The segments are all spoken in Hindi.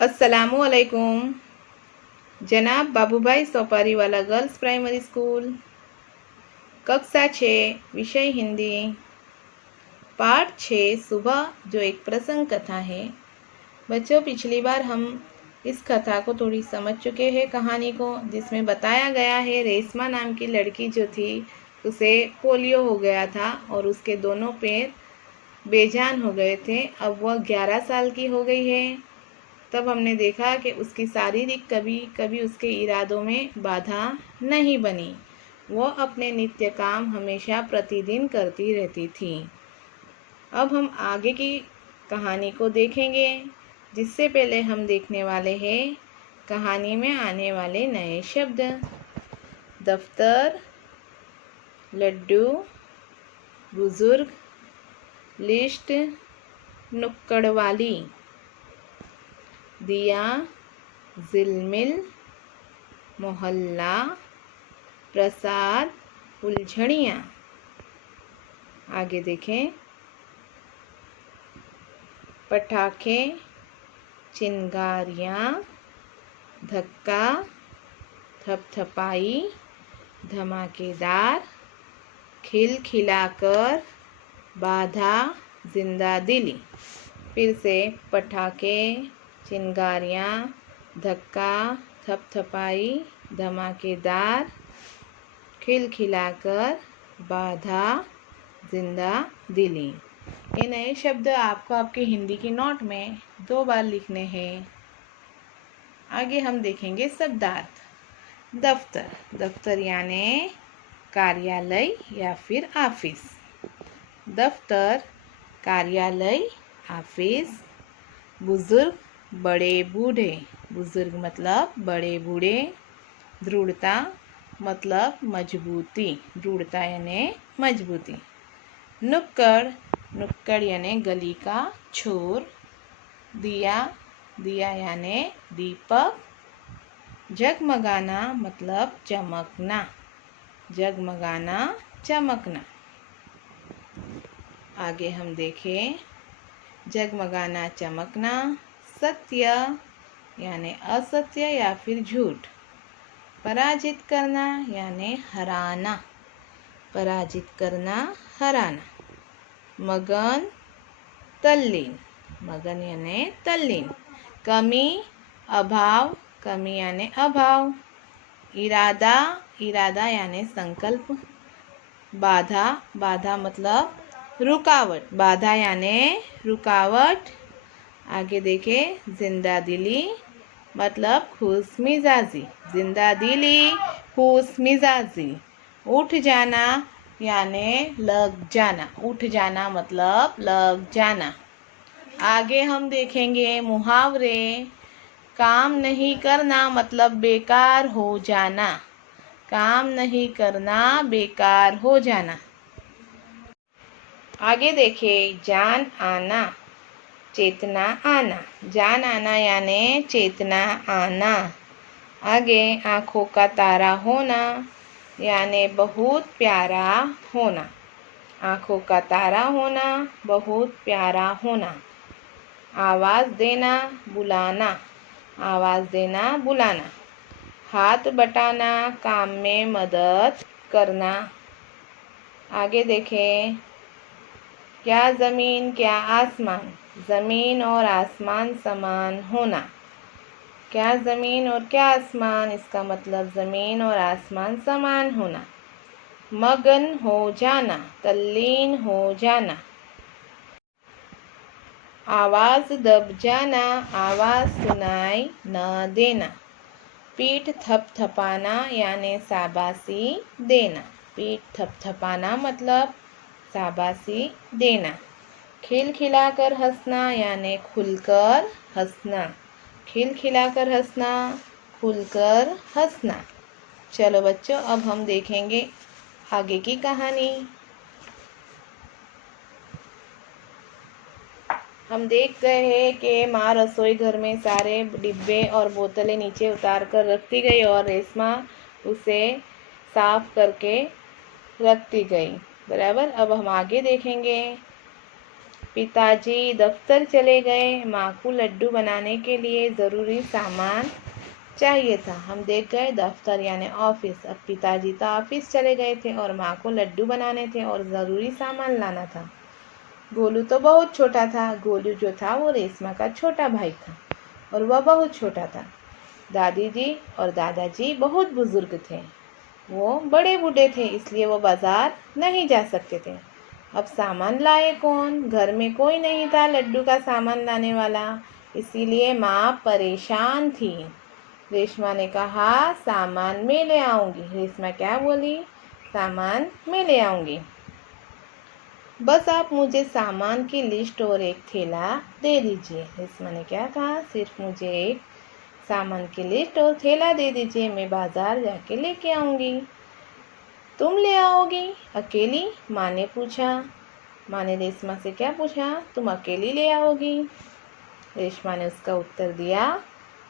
अस्सलामुअलैकुम। जनाब बाबूभाई सोपारीवाला गर्ल्स प्राइमरी स्कूल, कक्षा 6, विषय हिंदी, पाठ 6 सुबह, जो एक प्रसंग कथा है। बच्चों, पिछली बार हम इस कथा को थोड़ी समझ चुके हैं, कहानी को, जिसमें बताया गया है रेशमा नाम की लड़की जो थी उसे पोलियो हो गया था और उसके दोनों पैर बेजान हो गए थे। अब वह 11 साल की हो गई है। तब हमने देखा कि उसकी शारीरिक कभी कभी उसके इरादों में बाधा नहीं बनी। वह अपने नित्य काम हमेशा प्रतिदिन करती रहती थी। अब हम आगे की कहानी को देखेंगे। जिससे पहले हम देखने वाले हैं कहानी में आने वाले नए शब्द। दफ्तर, लड्डू, बुजुर्ग, लिस्ट, नुक्कड़ वाली, दिया, जिलमिल, मोहल्ला, प्रसाद, उलझनियाँ। आगे देखें। पटाखे, चिंगारियाँ, धक्का, थपथपाई, धमाकेदार, खिलखिलाकर, बाधा, जिंदा दिली। फिर से पटाखे, चिंगारियाँ, धक्का, थपथपाई, धमाकेदार, खिलखिलाकर, बाधा, जिंदा दिली। ये नए शब्द आपको आपके हिंदी की नोट में 2 बार लिखने हैं। आगे हम देखेंगे शब्दार्थ। दफ्तर, दफ्तर यानी कार्यालय या फिर ऑफिस। दफ्तर, कार्यालय, ऑफिस। बुजुर्ग, बड़े बूढ़े, बुजुर्ग मतलब बड़े बूढ़े। दृढ़ता मतलब मजबूती, दृढ़ता यानी मजबूती। नुक्कड़, नुक्कड़ यानी गली का छोर। दिया, दिया यानी दीपक। जगमगाना मतलब चमकना, जगमगाना, चमकना। आगे हम देखें। जगमगाना, चमकना। सत्य यानी असत्य या फिर झूठ। पराजित करना यानी हराना, पराजित करना, हराना। मगन, तल्लीन, मगन यानी तल्लीन। कमी, अभाव, कमी यानी अभाव। इरादा, इरादा यानी संकल्प। बाधा, बाधा मतलब रुकावट, बाधा यानी रुकावट। आगे देखें। जिंदा दिली मतलब खुश मिजाजी, जिंदा दिली, खुश मिजाजी। उठ जाना यानी लग जाना, उठ जाना मतलब लग जाना। आगे हम देखेंगे मुहावरे। काम नहीं करना मतलब बेकार हो जाना, काम नहीं करना, बेकार हो जाना। आगे देखें। जान आना, चेतना आना, जान आना यानी चेतना आना। आगे आँखों का तारा होना यानी बहुत प्यारा होना, आँखों का तारा होना, बहुत प्यारा होना। आवाज़ देना, बुलाना, आवाज़ देना, बुलाना। हाथ बटाना, काम में मदद करना। आगे देखें। क्या ज़मीन क्या आसमान, ज़मीन और आसमान समान होना। क्या ज़मीन और क्या आसमान, इसका मतलब ज़मीन और आसमान समान होना। मगन हो जाना, तल्लीन हो जाना। आवाज़ दब जाना, आवाज़ सुनाई न देना। पीठ थपथपाना यानी शाबाशी देना, पीठ थपथपाना मतलब शाबाशी देना। खिलखिलाकर हंसना यानी खुलकर हंसना, खिलखिलाकर हंसना, खुलकर हंसना। चलो बच्चों, अब हम देखेंगे आगे की कहानी। हम देख गए हैं कि माँ रसोई घर में सारे डिब्बे और बोतलें नीचे उतार कर रखती गई और रेशमा उसे साफ करके रखती गई। बराबर। अब हम आगे देखेंगे। पिताजी दफ्तर चले गए। माँ को लड्डू बनाने के लिए ज़रूरी सामान चाहिए था। हम देख गए दफ्तर यानी ऑफिस। अब पिताजी तो ऑफिस चले गए थे और माँ को लड्डू बनाने थे और ज़रूरी सामान लाना था। गोलू तो बहुत छोटा था। गोलू जो था वो रेशमा का छोटा भाई था और वह बहुत छोटा था। दादी जी और दादाजी बहुत बुजुर्ग थे। वो बड़े बूढ़े थे, इसलिए वो बाजार नहीं जा सकते थे। अब सामान लाए कौन? घर में कोई नहीं था लड्डू का सामान लाने वाला, इसीलिए माँ परेशान थी। रेशमा ने कहा सामान मैं ले आऊंगी। रेशमा क्या बोली? सामान मैं ले आऊंगी। बस आप मुझे सामान की लिस्ट और एक थैला दे दीजिए। रेशमा ने क्या कहा? सिर्फ मुझे एक सामान की लिस्ट और थैला दे दीजिए, मैं बाजार जाके लेके आऊंगी। तुम ले आओगी अकेली? माँ ने पूछा। माँ ने रेशमा से क्या पूछा? तुम अकेली ले आओगी? रेशमा ने उसका उत्तर दिया,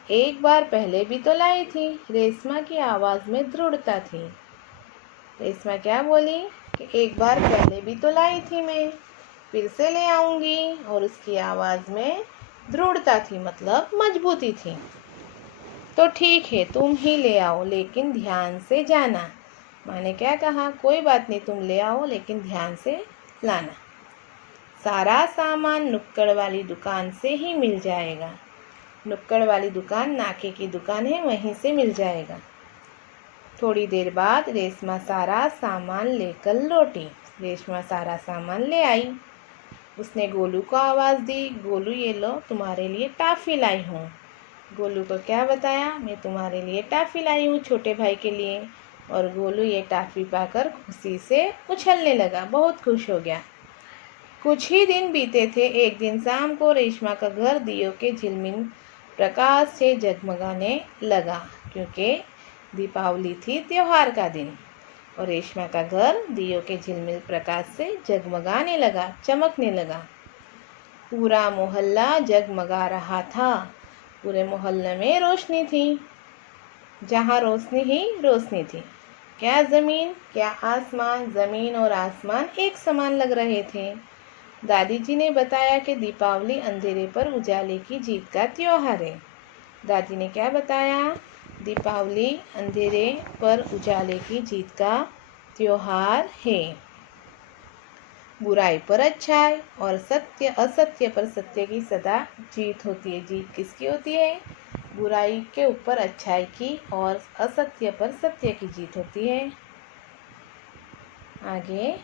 एक बार पहले भी तो लाई थी। रेशमा की आवाज़ में दृढ़ता थी। रेशमा क्या बोली कि एक बार पहले भी तो लाई थी मैं, फिर से ले आऊंगी। और उसकी आवाज़ में दृढ़ता थी, मतलब मजबूती थी। तो ठीक है, तुम ही ले आओ, लेकिन ध्यान से जाना। मैंने क्या कहा? कोई बात नहीं, तुम ले आओ लेकिन ध्यान से लाना। सारा सामान नुक्कड़ वाली दुकान से ही मिल जाएगा। नुक्कड़ वाली दुकान नाके की दुकान है, वहीं से मिल जाएगा। थोड़ी देर बाद रेशमा सारा सामान लेकर लौटी। रेशमा सारा सामान ले आई। उसने गोलू को आवाज़ दी, गोलू ये लो, तुम्हारे लिए टॉफ़ी लाई हूँ। गोलू को क्या बताया? मैं तुम्हारे लिए टॉफ़ी लाई हूँ, छोटे भाई के लिए। और गोलू ये टॉफ़ी पाकर खुशी से उछलने लगा, बहुत खुश हो गया। कुछ ही दिन बीते थे। एक दिन शाम को रेशमा का घर दियों के झिलमिल प्रकाश से जगमगाने लगा, क्योंकि दीपावली थी, त्योहार का दिन। और रेशमा का घर दियों के झिलमिल प्रकाश से जगमगाने लगा, चमकने लगा। पूरा मोहल्ला जगमगा रहा था। पूरे मोहल्ले में रोशनी थी, जहाँ रोशनी ही रोशनी थी। क्या ज़मीन, क्या आसमान। ज़मीन और आसमान एक समान लग रहे थे। दादी जी ने बताया कि दीपावली अंधेरे पर उजाले की जीत का त्योहार है। दादी ने क्या बताया? दीपावली अंधेरे पर उजाले की जीत का त्योहार है। बुराई पर अच्छाई और सत्य असत्य पर सत्य की सदा जीत होती है। जीत किसकी होती है? बुराई के ऊपर अच्छाई की और असत्य पर सत्य की जीत होती है। आगे,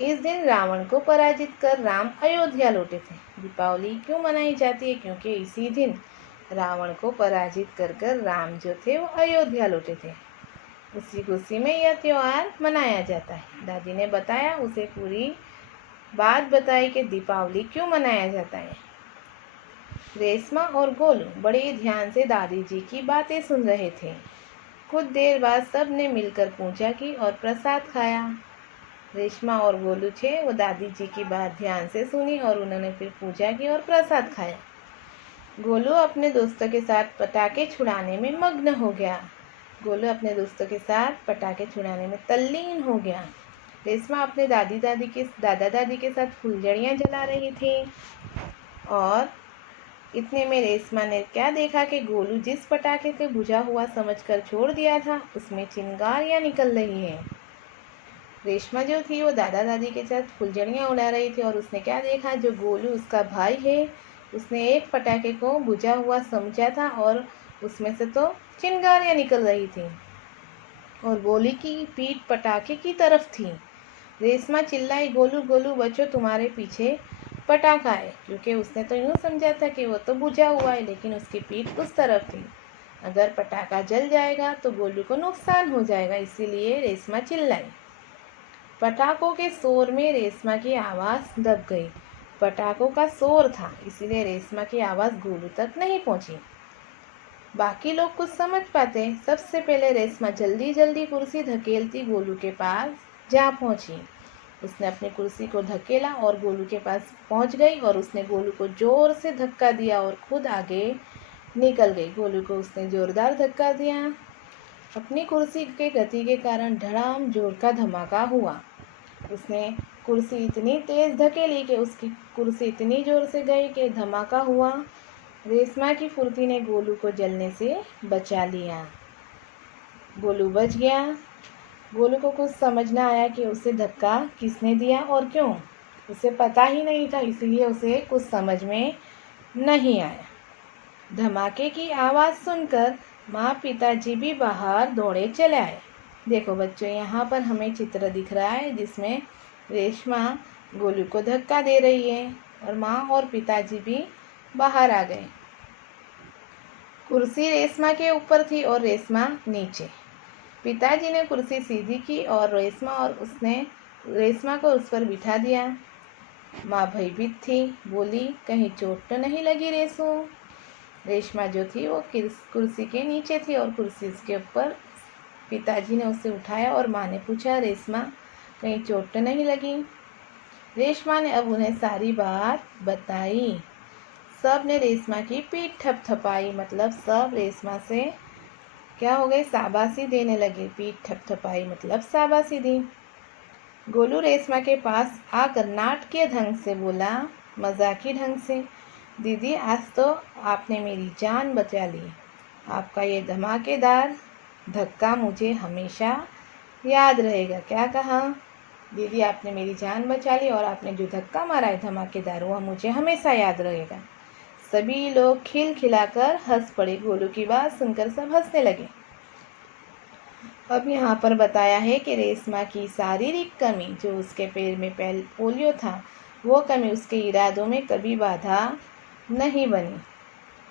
इस दिन रावण को पराजित कर राम अयोध्या लौटे थे। दीपावली क्यों मनाई जाती है? क्योंकि इसी दिन रावण को पराजित कर राम जो थे वो अयोध्या लौटे थे। उसी खुशी में यह त्योहार मनाया जाता है। दादी ने बताया, उसे पूरी बात बताई कि दीपावली क्यों मनाया जाता है। रेशमा और गोलू बड़े ध्यान से दादी जी की बातें सुन रहे थे। कुछ देर बाद सब ने मिलकर पूजा की और प्रसाद खाया। रेशमा और गोलू थे, वो दादी जी की बात ध्यान से सुनी और उन्होंने फिर पूजा की और प्रसाद खाया। गोलू अपने दोस्तों के साथ पटाखे छुड़ाने में मग्न हो गया। गोलू अपने दोस्तों के साथ पटाखे छुड़ाने में तल्लीन हो गया। रेशमा अपने दादा दादी के साथ फुलझड़ियाँ जला रही थी। और इतने में रेशमा ने क्या देखा कि गोलू जिस पटाखे को बुझा हुआ समझकर छोड़ दिया था, उसमें चिंगारियाँ निकल रही है। रेशमा जो थी वो दादा दादी के साथ फुलझड़ियाँ उड़ा रही थी और उसने क्या देखा? जो गोलू उसका भाई है, उसने एक पटाखे को बुझा हुआ समझा था और उसमें से तो चिंगारियाँ निकल रही थी और गोली की पीठ पटाखे की तरफ थी। रेशमा चिल्लाई, गोलू गोलू बच्चों, तुम्हारे पीछे पटाखा है। क्योंकि उसने तो यूँ समझा था कि वो तो बुझा हुआ है, लेकिन उसकी पीठ उस तरफ थी। अगर पटाखा जल जाएगा तो गोलू को नुकसान हो जाएगा, इसीलिए रेशमा चिल्लाई। पटाखों के शोर में रेशमा की आवाज़ दब गई। पटाखों का शोर था, इसीलिए रेशमा की आवाज़ गोलू तक नहीं पहुंची। बाकी लोग कुछ समझ पाते। सबसे पहले रेशमा जल्दी जल्दी कुर्सी धकेलती गोलू के पास जा पहुंची। उसने अपनी कुर्सी को धकेला और गोलू के पास पहुंच गई और उसने गोलू को जोर से धक्का दिया और खुद आगे निकल गई। गोलू को उसने जोरदार धक्का दिया। अपनी कुर्सी के गति के कारण धड़ाम जोर का धमाका हुआ। उसने कुर्सी इतनी तेज धकेली कि उसकी कुर्सी इतनी जोर से गई कि धमाका हुआ। रेशमा की फुर्ती ने गोलू को जलने से बचा लिया। गोलू बच गया। गोलू को कुछ समझ न आया कि उसे धक्का किसने दिया और क्यों। उसे पता ही नहीं था, इसलिए उसे कुछ समझ में नहीं आया। धमाके की आवाज़ सुनकर माँ पिताजी भी बाहर दौड़े चले आए। देखो बच्चों, यहाँ पर हमें चित्र दिख रहा है जिसमें रेशमा गोलू को धक्का दे रही है और माँ और पिताजी भी बाहर आ गए। कुर्सी रेशमा के ऊपर थी और रेशमा नीचे। पिताजी ने कुर्सी सीधी की और रेशमा को उस पर बिठा दिया। माँ भयभीत थी, बोली, कहीं चोट तो नहीं लगी रेशू। रेशमा जो थी वो कुर्सी के नीचे थी और कुर्सी के ऊपर। पिताजी ने उसे उठाया और माँ ने पूछा, रेशमा कहीं चोट तो नहीं लगी। रेशमा ने अब उन्हें सारी बात बताई। सब ने रेशमा की पीठ थपथपाई, मतलब सब रेशमा से क्या हो गए, शाबाशी देने लगे। पीठ थपथपाई मतलब शाबाशी दी। गोलू रेशमा के पास आकर नाटकीय ढंग से बोला, मजाकी ढंग से, दीदी आज तो आपने मेरी जान बचा ली। आपका ये धमाकेदार धक्का मुझे हमेशा याद रहेगा। क्या कहा? दीदी आपने मेरी जान बचा ली और आपने जो धक्का मारा है धमाकेदार, वह मुझे हमेशा याद रहेगा। सभी लोग खिलखिलाकर हंस पड़े। गोलू की बात सुनकर सब हंसने लगे। अब यहाँ पर बताया है कि रेशमा की शारीरिक कमी, जो उसके पैर में पोलियो था, वो कमी उसके इरादों में कभी बाधा नहीं बनी।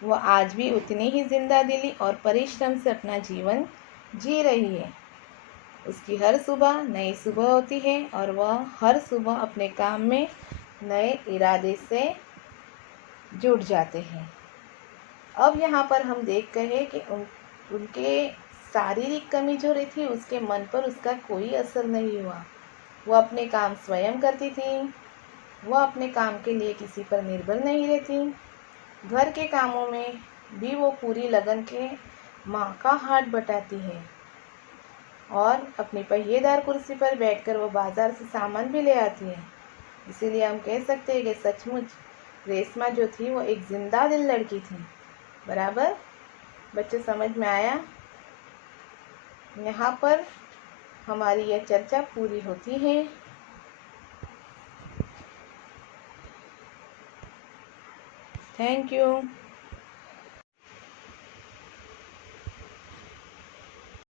वह आज भी उतनी ही जिंदा दिली और परिश्रम से अपना जीवन जी रही है। उसकी हर सुबह नई सुबह होती है और वह हर सुबह अपने काम में नए इरादे से जुट जाते हैं। अब यहाँ पर हम देख गए कि उनके शारीरिक कमी जो रही थी, उसके मन पर उसका कोई असर नहीं हुआ। वह अपने काम स्वयं करती थी। वह अपने काम के लिए किसी पर निर्भर नहीं रहती। घर के कामों में भी वो पूरी लगन के माँ का हाथ बटाती है और अपनी पहिएदार कुर्सी पर बैठकर वो बाजार से सामान भी ले आती है। इसीलिए हम कह सकते हैं कि सचमुच रेशमा जो थी वो एक जिंदा दिल लड़की थी। बराबर बच्चे, समझ में आया? यहाँ पर हमारी यह चर्चा पूरी होती है। Thank you.